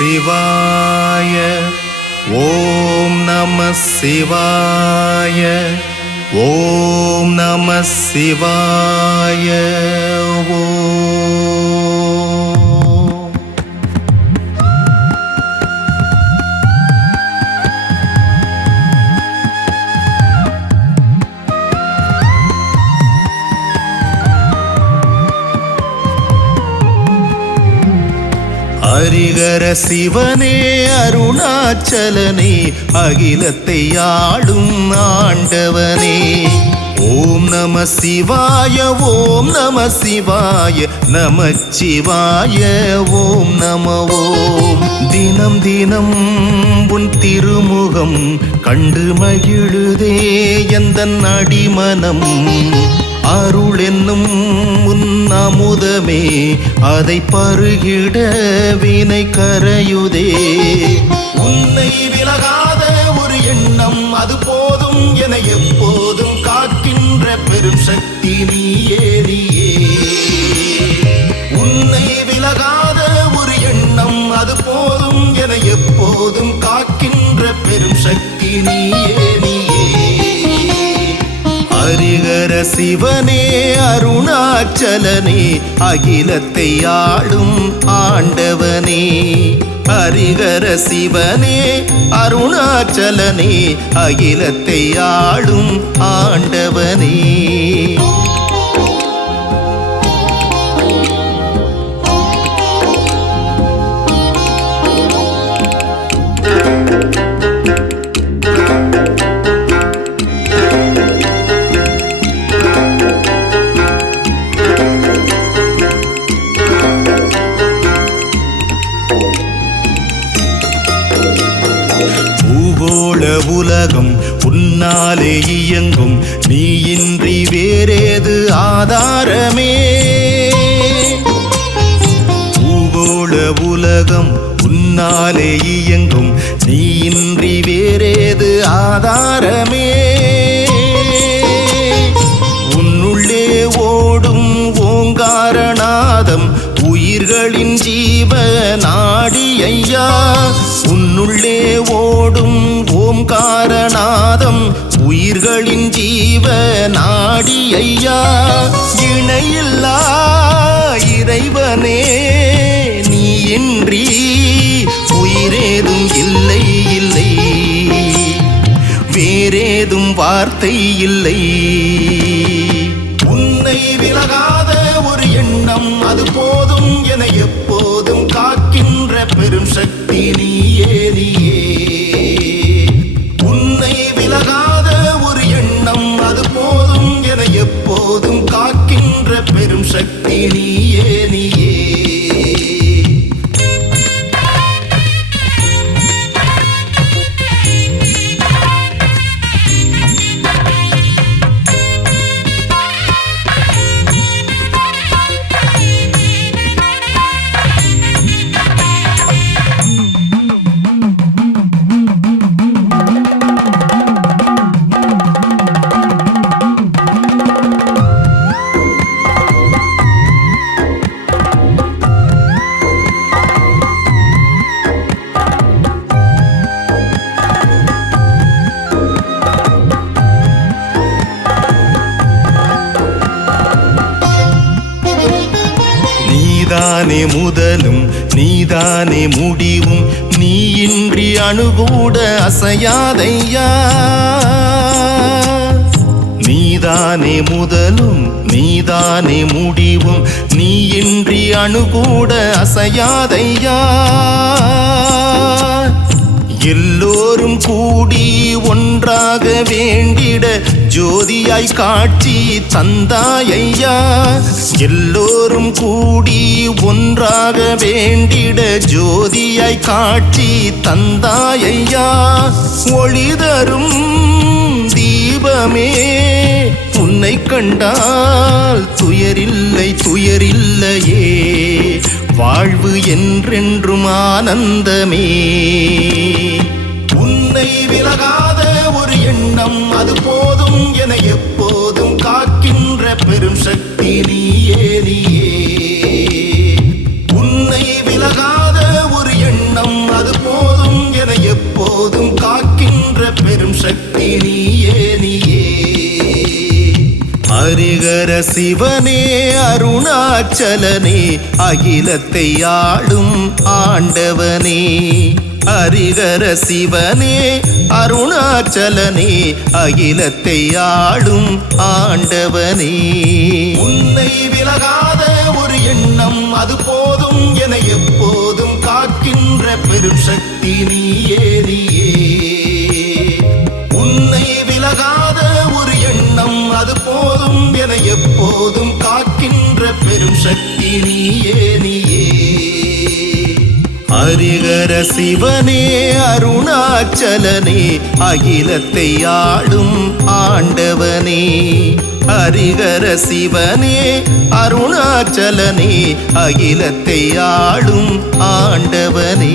சிவாய ஓம் நம சிவாய ஓம் நம சிவாய ஹரிஹர சிவனே அருணாச்சலனே அகிலத்தை ஆளும் ஆண்டவனே ஓம் நம சிவாய ஓம் நம சிவாய நமச்சிவாய ஓம் நம ஓம் தினம் தினம் உன் திருமுகம் கண்டு மகிழுதே எந்தன் அடிமனம் அருள் என்னும் உன் அமுதமே அதை பருகிட வினை கரையுதே உன்னை விலகாத ஒரு எண்ணம் அது போதும் என எப்போதும் காக்கின்ற பெரும் சக்தி நீயே நீயே உன்னை விலகாத ஒரு எண்ணம் அது போதும் என எப்போதும் காக்கின்ற பெரும் சக்தி நீயே நீயே ஹரிஹர சிவனே அருணாச்சலனே அகிலத்தை ஆளும் ஆண்டவனே ஹரிஹர சிவனே அருணாச்சலனே அகிலத்தை ஆளும் ஆண்டவனே உலகம் உன்னாலே இயங்கும் நீ இன்றி வேறேது ஆதாரமே பூகோள உலகம் உன்னாலே இயங்கும் நீ இன்றி வேறேது ஆதாரமே உன்னுள்ளே ஓடும் ஓங்காரநாதம் உயிர்களின் ஜீவ நாடி ஐயா உன்னுள்ளே ஓடும் ஓம்காரநாதம் உயிர்களின் ஜீவ நாடி ஐயா இணையில்லா இறைவனே நீ இன்றி உயிரேதும் இல்லை இல்லை வேறேதும் வார்த்தை இல்லை உன்னை விலகாத ஒரு எண்ணம் அது போதும் என எப்போதும் காக்கின்ற பெரும் சக்தி நீயே நீயே உன்னை விலகாத ஒரு எண்ணம் அது போதும் என எப்போதும் காக்கின்ற பெரும் சக்தி நீயே நீயே நீதானே முதலும் நீதானே முடிவும் நீ இன்றி அணுகூட அசையாதையா நீதானே முதலும் நீதானே முடிவும் நீ இன்றி அணுகூட அசையாதையா எல்லோரும் கூடி ஒன்றாக வேண்டிட ஜோதியாய் காட்சி தந்தாயையா எல்லோரும் கூடி ஒன்றாக வேண்டிட ஜோதியாய் காட்சி தந்தாயையா ஒளி தரும் தீபமே உன்னை கண்டால் துயரில்லை துயரில்லையே வாழ்வு என்றென்றும் ஆனந்தமே உன்னை விலகாத ஒரு எண்ணம் அது பெரும் சக்தி நீயே நீயே. ஹரிஹர சிவனே அருணாச்சலனே அகிலத்தை ஆளும் ஆண்டவனே. ஹரிஹர சிவனே அருணாச்சலனே அகிலத்தை ஆளும் ஆண்டவனே. உன்னை விலகாத ஒரு எண்ணம் அது போதும் என எப்போதும் காக்கின்ற பெரும் சக்தி நீயே நீயே. உன்னை விலகாத ஒரு எண்ணம் அது போதும் என எப்போதும் காக்கின்ற பெரும் சக்தி நீயே நீயே. ஹரிஹர சிவனே அருணாச்சலனே அகிலத்தை ஆளும் ஆண்டவனே. ஹரிஹர சிவனே அருணாச்சலனே அகிலத்தை ஆளும் ஆண்டவனே.